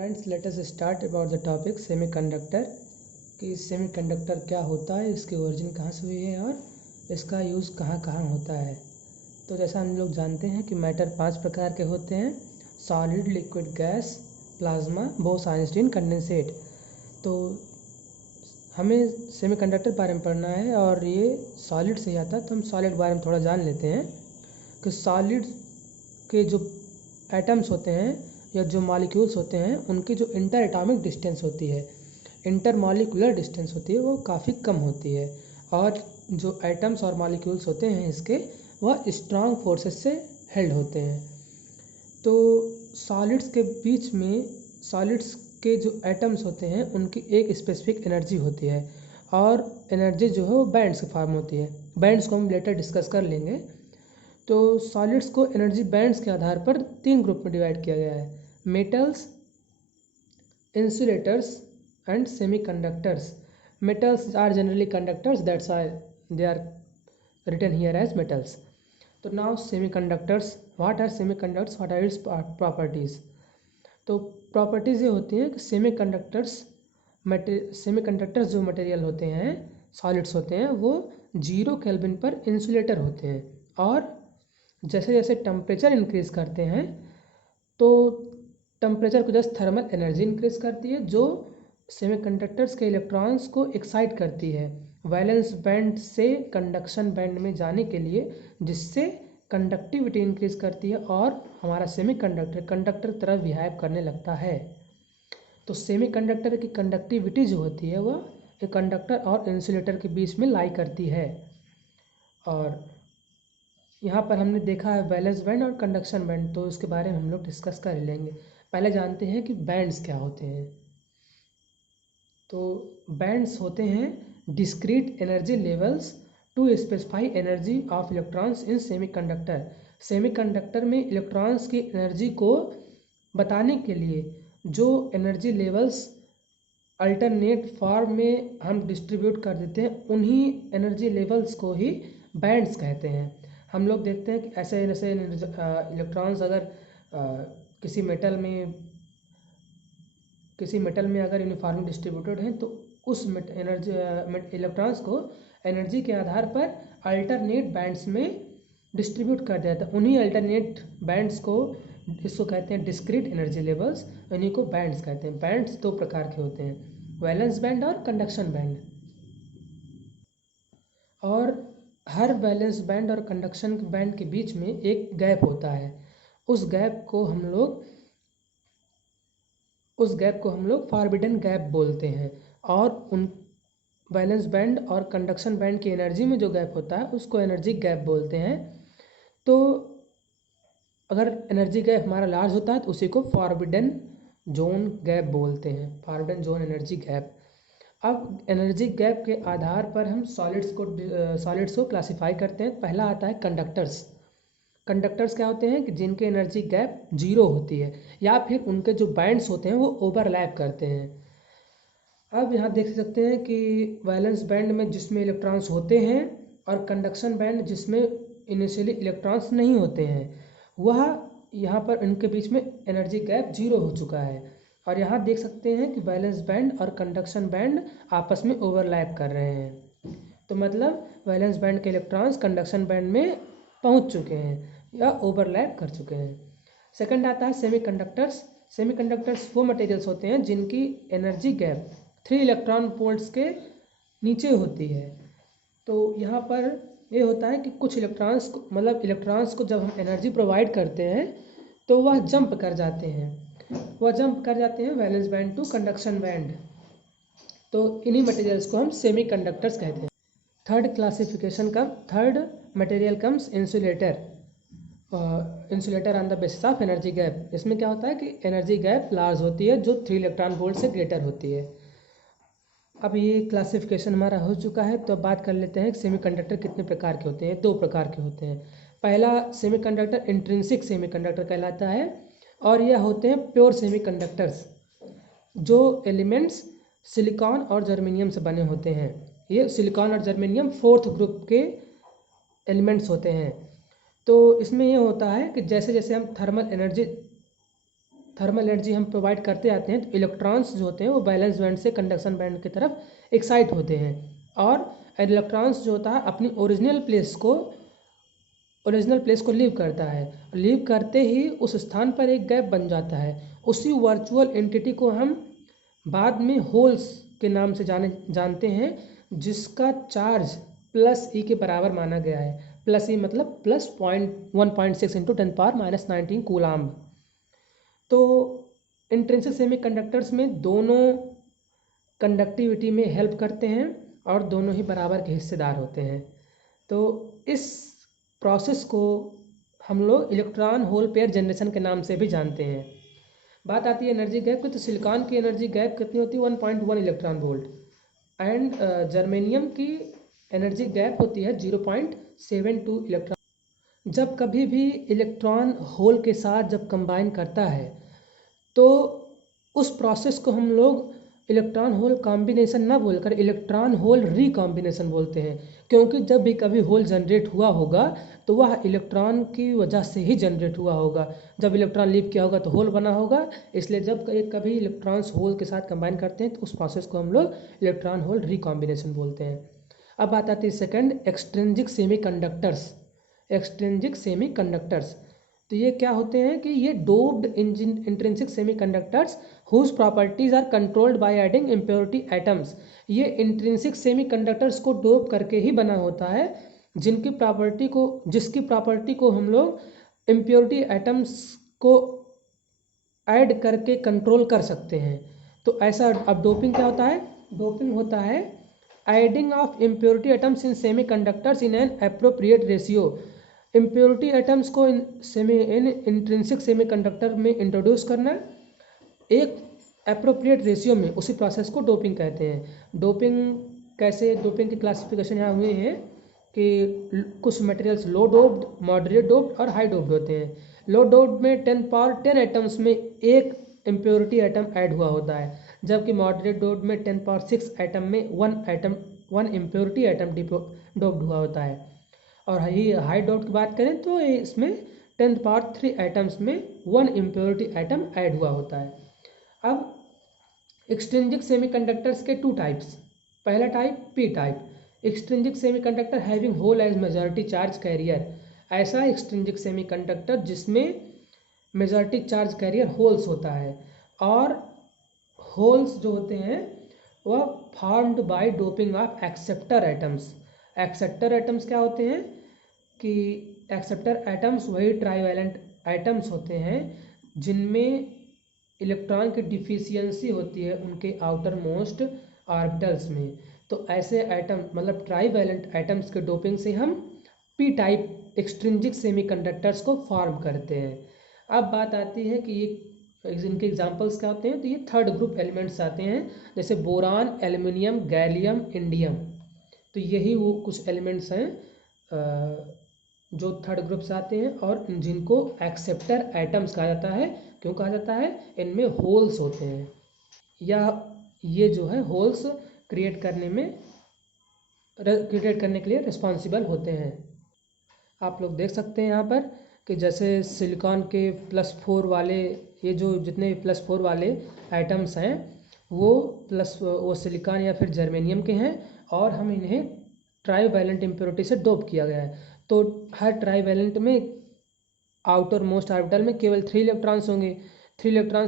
Friends let us start about the topic semiconductor कि semiconductor क्या होता है, इसकी ओरिजिन कहाँ से हुई है और इसका यूज़ कहाँ कहाँ होता है। तो जैसा हम लोग जानते हैं कि मैटर 5 प्रकार के होते हैं: solid, liquid, gas, plasma, Bose-Einstein, condensate. तो हमें सेमीकंडक्टर बारे में पढ़ना है और ये सॉलिड से आता है, तो हम सॉलिड बारे में थोड़ा जान लेते हैं कि सॉलिड के जो एटम्स होते हैं या जो मॉलिक्यूल्स होते हैं उनकी जो इंटर एटॉमिक डिस्टेंस होती है, इंटर मॉलिक्यूलर डिस्टेंस होती है, वो काफ़ी कम होती है। और जो एटम्स और मॉलिक्यूल्स होते हैं इसके, वह स्ट्रांग फोर्सेस से हेल्ड होते हैं। तो सॉलिड्स के बीच में, सॉलिड्स के जो एटम्स होते हैं उनकी एक स्पेसिफिक एनर्जी होती है और एनर्जी जो है वो बैंड्स की फॉर्म होती है। बैंड्स को हम लेटर डिस्कस कर लेंगे। तो सॉलिड्स को एनर्जी बैंड्स के आधार पर 3 ग्रुप में डिवाइड किया गया है: metals, insulators and semiconductors. Metals are generally conductors, that's why they are written here as metals. तो now semiconductors, what are semiconductors, what are its properties? तो प्रॉपर्टीज़ ये होती हैं कि सेमीकंडक्टर्स जो मटेरियल होते हैं, सॉलिड्स होते हैं, वो 0 केल्विन पर इंसुलेटर होते हैं। और जैसे जैसे टेम्परेचर इंक्रीज़ करते हैं तो टेम्परेचर को जस्ट थर्मल एनर्जी इंक्रीज़ करती है जो सेमीकंडक्टर्स के इलेक्ट्रॉन्स को एक्साइट करती है वैलेंस बैंड से कंडक्शन बैंड में जाने के लिए, जिससे कंडक्टिविटी इंक्रीज़ करती है और हमारा सेमीकंडक्टर कंडक्टर की तरह बिहेव करने लगता है। तो सेमीकंडक्टर की कंडक्टिविटी जो होती है वह एक कंडक्टर और इंसुलेटर के बीच में लाई करती है। और यहाँ पर हमने देखा है वैलेंस बैंड और कंडक्शन बैंड, तो उसके बारे में हम लोग डिस्कस कर लेंगे। पहले जानते हैं कि बैंड्स क्या होते हैं। तो बैंड्स होते हैं discrete energy levels to specify energy of electrons in semiconductor. Semiconductor में इलेक्ट्रॉन्स की एनर्जी को बताने के लिए जो एनर्जी लेवल्स अल्टरनेट फॉर्म में हम डिस्ट्रीब्यूट कर देते हैं, उन्हीं एनर्जी लेवल्स को ही बैंड्स कहते हैं। हम लोग देखते हैं कि ऐसे ऐसे इलेक्ट्रॉन्स अगर किसी मेटल में अगर यूनिफॉर्मली डिस्ट्रीब्यूटेड हैं तो उस इलेक्ट्रॉन्स को एनर्जी के आधार पर अल्टरनेट बैंड्स में डिस्ट्रीब्यूट कर दिया जाता है। उन्हीं अल्टरनेट बैंड्स को, इसको कहते हैं डिस्क्रीट एनर्जी लेवल्स, उन्हीं को बैंड्स कहते हैं। बैंड्स 2 प्रकार के होते हैं, वैलेंस बैंड और कंडक्शन बैंड। और हर वैलेंस बैंड और कंडक्शन बैंड के बीच में एक गैप होता है। उस गैप को हम लोग फॉरबिडन गैप बोलते हैं। और उन वैलेंस बैंड और कंडक्शन बैंड की एनर्जी में जो गैप होता है उसको एनर्जी गैप बोलते हैं। तो अगर एनर्जी गैप हमारा लार्ज होता है तो उसी को फॉरबिडन जोन गैप बोलते हैं, फॉरबिडन जोन एनर्जी गैप। अब एनर्जी गैप के आधार पर हम सॉलिड्स को क्लासीफाई करते हैं। पहला आता है कंडक्टर्स। कंडक्टर्स क्या होते हैं कि जिनकी एनर्जी गैप 0 होती है या फिर उनके जो बैंड्स होते हैं वो ओवरलैप करते हैं। अब यहाँ देख सकते हैं कि वैलेंस बैंड में जिसमें इलेक्ट्रॉन्स होते हैं और कंडक्शन बैंड जिसमें इनिशियली इलेक्ट्रॉन्स नहीं होते हैं, वह यहाँ पर इनके बीच में एनर्जी गैप 0 हो चुका है। और यहाँ देख सकते हैं कि वैलेंस बैंड और कंडक्शन बैंड आपस में ओवरलैप कर रहे हैं। तो मतलब वैलेंस बैंड के इलेक्ट्रॉन्स कंडक्शन बैंड में पहुँच चुके हैं या ओवरलैप कर चुके हैं। सेकंड आता है सेमीकंडक्टर्स। सेमीकंडक्टर्स वो मटेरियल्स होते हैं जिनकी एनर्जी गैप 3 इलेक्ट्रॉन वोल्ट्स के नीचे होती है। तो यहाँ पर ये होता है कि कुछ इलेक्ट्रॉन्स को जब हम एनर्जी प्रोवाइड करते हैं तो वह जंप कर जाते हैं valence band to conduction band. तो इन्हीं मटेरियल्स को हम सेमीकंडक्टर्स कहते हैं। Third material comes insulator. Insulator on the basis of energy gap. इसमें क्या होता है कि एनर्जी गैप लार्ज होती है जो 3 इलेक्ट्रॉन वोल्ट से ग्रेटर होती है। अब ये क्लासिफिकेशन हमारा हो चुका है, तो अब बात कर लेते हैं सेमीकंडक्टर कितने प्रकार के होते हैं। 2 प्रकार के होते हैं। पहला सेमीकंडक्टर इंट्रिंसिक सेमीकंडक्टर कहलाता है और यह होते हैं प्योर सेमीकंडक्टर्स जो एलिमेंट्स सिलिकॉन और जर्मेनियम से बने होते हैं। ये सिलिकॉन और जर्मेनियम 4th ग्रुप के एलिमेंट्स होते हैं। तो इसमें ये होता है कि जैसे जैसे हम थर्मल एनर्जी हम प्रोवाइड करते आते हैं, तो इलेक्ट्रॉन्स जो होते हैं वो वैलेंस बैंड से कंडक्शन बैंड की तरफ एक्साइट होते हैं, और इलेक्ट्रॉन्स जो होता है अपनी ओरिजिनल प्लेस को लीव करता है। लीव करते ही उस स्थान पर एक गैप बन जाता है। उसी वर्चुअल एंटिटी को हम बाद में होल्स के नाम से जानते हैं, जिसका चार्ज प्लस ई के बराबर माना गया है। प्लस ई मतलब प्लस 1.6 इंटू 10⁻⁻19 कूलाम। तो इंट्रिंसिक सेमीकंडक्टर्स में दोनों कंडक्टिविटी में हेल्प करते हैं और दोनों ही बराबर के हिस्सेदार होते हैं। तो इस प्रोसेस को हम लोग इलेक्ट्रॉन होल पेयर जनरेशन के नाम से भी जानते हैं। बात आती है एनर्जी गैप की, तो सिलिकॉन की एनर्जी गैप कितनी होती है 1.1 इलेक्ट्रॉन वोल्ट, एंड जर्मेनियम की एनर्जी गैप होती है 0.72 इलेक्ट्रॉन। जब कभी भी इलेक्ट्रॉन होल के साथ जब कंबाइन करता है तो उस प्रोसेस को हम लोग इलेक्ट्रॉन होल कॉम्बिनेशन ना बोलकर इलेक्ट्रॉन होल रिकॉम्बिनेशन बोलते हैं, क्योंकि जब भी कभी होल जनरेट हुआ होगा तो वह इलेक्ट्रॉन की वजह से ही जनरेट हुआ होगा। जब इलेक्ट्रॉन लीव किया होगा तो होल बना होगा, इसलिए जब कभी इलेक्ट्रॉन्स होल के साथ कंबाइन करते हैं तो उस प्रोसेस को हम लोग इलेक्ट्रॉन होल रिकॉम्बिनेशन बोलते हैं। अब बात आती है second, extrinsic semiconductors. Extrinsic semiconductors तो ये क्या होते हैं कि ये doped intrinsic semiconductors whose properties are controlled by adding impurity atoms. ये इंट्रिंसिक सेमीकंडक्टर्स को डोप करके ही बना होता है, जिसकी प्रॉपर्टी को हम लोग इम्प्योरिटी एटम्स को ऐड करके कंट्रोल कर सकते हैं। तो ऐसा, अब डोपिंग क्या होता है? डोपिंग होता है adding of impurity atoms in semiconductors in an appropriate ratio. Impurity atoms को इन इंट्रिंसिक सेमीकंडक्टर में इंट्रोड्यूस करना एक एप्रोप्रिएट रेशियो में, उसी प्रोसेस को डोपिंग कहते हैं। डोपिंग की क्लासिफिकेशन यहाँ हुए हैं कि कुछ मटेरियल्स लो डोप्ड, मॉडरेट डोप्ड और हाई डोप्ड होते हैं। लो डोप्ड में 10 एटम्स में एक इम्प्योरिटी एटम ऐड हुआ होता है, जबकि मॉडरेट डोप्ड में 10⁶ एटम में वन इम्प्योरिटी एटम डोप्ड हुआ होता है। और हाई डोप्ड की बात करें तो इसमें 10⁻³ एटम्स में वन इम्प्योरिटी एटम ऐड हुआ होता है। अब एक्सट्रिंसिक सेमीकंडक्टर्स के 2 टाइप्स। पहला type P type, extrinsic semiconductor having hole as majority charge carrier. ऐसा एक्सट्रिंसिक सेमीकंडक्टर जिसमें मेजॉरिटी चार्ज कैरियर होल्स होता है, और होल्स जो होते हैं वह formed by doping of acceptor atoms. Acceptor atoms क्या होते हैं कि एक्सेप्टर एटम्स वही ट्राईवैलेंट एटम्स होते हैं जिनमें इलेक्ट्रॉन की डिफिशियंसी होती है उनके आउटर मोस्ट ऑर्बिटल्स में। तो ऐसे एटम मतलब ट्राईवैलेंट एटम्स के डोपिंग से हम पी टाइप एक्सट्रिंसिक सेमीकंडक्टर्स को फॉर्म करते हैं। अब बात आती है कि ये इनके एग्जांपल्स क्या होते हैं, तो ये थर्ड ग्रुप एलिमेंट्स आते हैं, जैसे बोरान, एल्युमिनियम, गैलियम, इंडियम। तो यही वो कुछ एलिमेंट्स हैं जो थर्ड ग्रुप से आते हैं और जिनको एक्सेप्टर एटम्स कहा जाता है। क्यों कहा जाता है? इनमें होल्स होते हैं, या ये जो है होल्स क्रिएट करने के लिए रिस्पॉन्सिबल होते हैं। आप लोग देख सकते हैं यहाँ पर कि जैसे सिलिकॉन के +4 वाले, ये जो जितने +4 वाले एटम्स हैं वो सिलिकॉन या फिर जर्मेनियम के हैं, और हम इन्हें ट्राईवैलेंट इम्प्योरिटी से डोप किया गया है। तो हर ट्राईवैलेंट में आउटर मोस्ट ऑर्बिटल में केवल 3 इलेक्ट्रॉन्स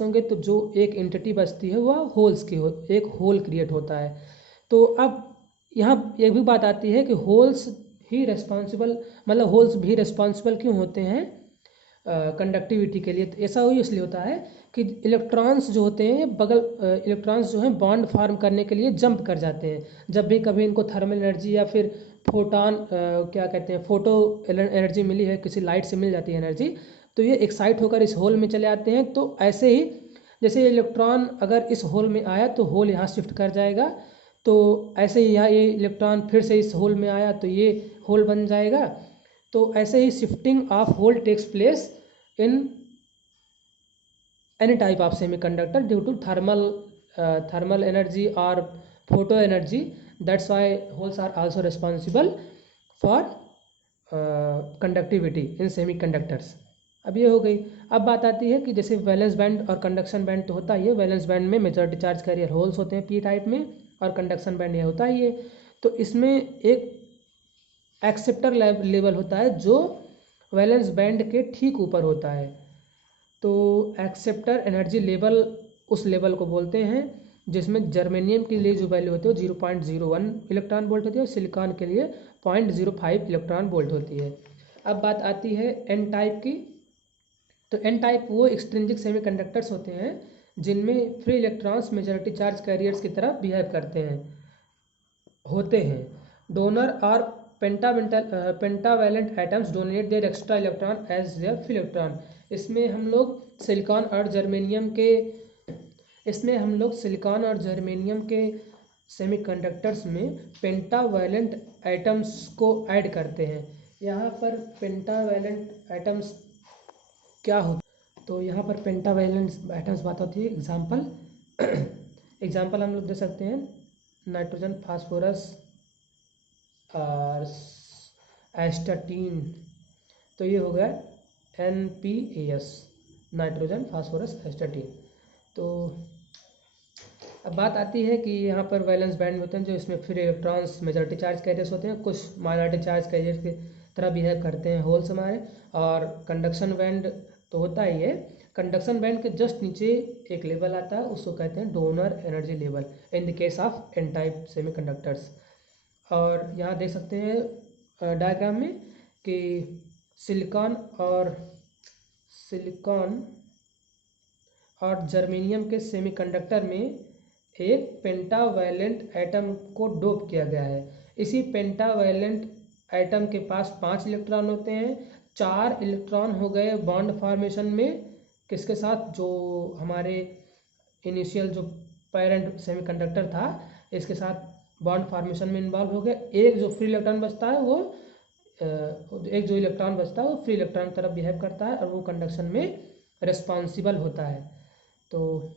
होंगे, तो जो एक एंटिटी बचती है वह होल्स की एक होल क्रिएट होता है। तो अब यहाँ एक भी बात आती है कि होल्स भी रिस्पॉन्सिबल क्यों होते हैं कंडक्टिविटी के लिए। तो ऐसा इसलिए होता है कि इलेक्ट्रॉन्स जो होते हैं इलेक्ट्रॉन्स जो हैं बॉन्ड फॉर्म करने के लिए जंप कर जाते हैं। जब भी कभी इनको थर्मल एनर्जी या फिर फोटो एनर्जी मिली है, किसी लाइट से मिल जाती है एनर्जी, तो ये एक्साइट होकर इस होल में चले आते हैं। तो ऐसे ही जैसे इलेक्ट्रॉन अगर इस होल में आया तो होल यहाँ शिफ्ट कर जाएगा, तो ऐसे ही यहाँ ये इलेक्ट्रॉन फिर से इस होल में आया तो ये होल बन जाएगा। तो ऐसे ही shifting of hole takes place in any type of semiconductor due to thermal energy और photo energy. That's why holes are also responsible for conductivity in semiconductors. अब ये हो गई। अब बात आती है कि जैसे वैलेंस बैंड और कंडक्शन बैंड तो होता ही है। वैलेंस बैंड में मेजॉरिटी चार्ज कैरियर होल्स होते हैं पी टाइप में, और कंडक्शन बैंड ये होता ही है। तो इसमें एक एक्सेप्टर लेवल होता है जो वैलेंस बैंड के ठीक ऊपर होता है। तो एक्सेप्टर एनर्जी लेवल उस लेवल को बोलते हैं जिसमें जर्मेनियम के लिए जो वैल्यू होती है वो 0.01 इलेक्ट्रॉन वोल्ट होती है और सिलिकॉन के लिए 0.05 इलेक्ट्रॉन वोल्ट होती है। अब बात आती है एन टाइप की। तो एन टाइप वो एक्सट्रिंसिक सेमीकंडक्टर्स होते हैं जिनमें free electrons majority charge carriers की तरह बिहेव करते हैं होते हैं। डोनर और pentavalent atoms donate their extra electron as their free electron. इसमें हम लोग सिलिकॉन और जर्मेनियम के सेमीकंडक्टर्स में पेंटावैलेंट एटम्स को ऐड करते हैं। यहाँ पर पेंटावैलेंट एटम्स क्या होता है, तो यहाँ पर पेंटावैलेंट एटम्स बात होती है। एग्जाम्पल हम लोग दे सकते हैं नाइट्रोजन, फास्फोरस और एस्टाटीन। तो ये हो गया NPAS, नाइट्रोजन फास्फोरस एस्टाटीन। तो अब बात आती है कि यहाँ पर वैलेंस बैंड होते हैं जो इसमें free electrons majority charge carriers होते हैं, कुछ माइनॉरिटी चार्ज कैरियर की तरह बिहेव करते हैं होल्स हमारे। और कंडक्शन बैंड तो होता ही है। कंडक्शन बैंड के जस्ट नीचे एक लेवल आता है, उसको कहते हैं donor energy level in the case of N type semiconductors. और यहाँ देख सकते हैं डायग्राम में कि सिलिकॉन और जर्मेनियम के सेमीकंडक्टर में एक पेंटावैलेंट एटम को डोप किया गया है। इसी पेंटावैलेंट एटम के पास 5 इलेक्ट्रॉन होते हैं। 4 इलेक्ट्रॉन हो गए बॉन्ड फॉर्मेशन में, किसके साथ, जो हमारे इनिशियल जो पेरेंट सेमीकंडक्टर था इसके साथ बॉन्ड फॉर्मेशन में इन्वॉल्व हो गया। एक जो फ्री इलेक्ट्रॉन बचता है वो फ्री इलेक्ट्रॉन की तरफ बिहेव करता है और वो कंडक्शन में रिस्पॉन्सिबल होता है। तो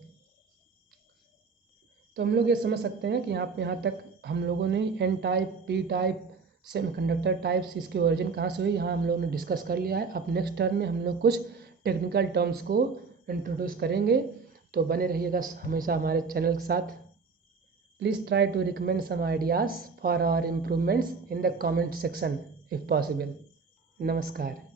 हम लोग ये समझ सकते हैं कि यहाँ तक हम लोगों ने N type, P type, semiconductor types, इसकी ओरिजिन कहाँ से हुई, यहाँ हम लोगों ने डिस्कस कर लिया है। अब नेक्स्ट टर्म में हम लोग कुछ टेक्निकल टर्म्स को इंट्रोड्यूस करेंगे। तो बने रहिएगा हमेशा हमारे चैनल के साथ। Please try to recommend some ideas for our improvements in the comment section if possible. नमस्कार।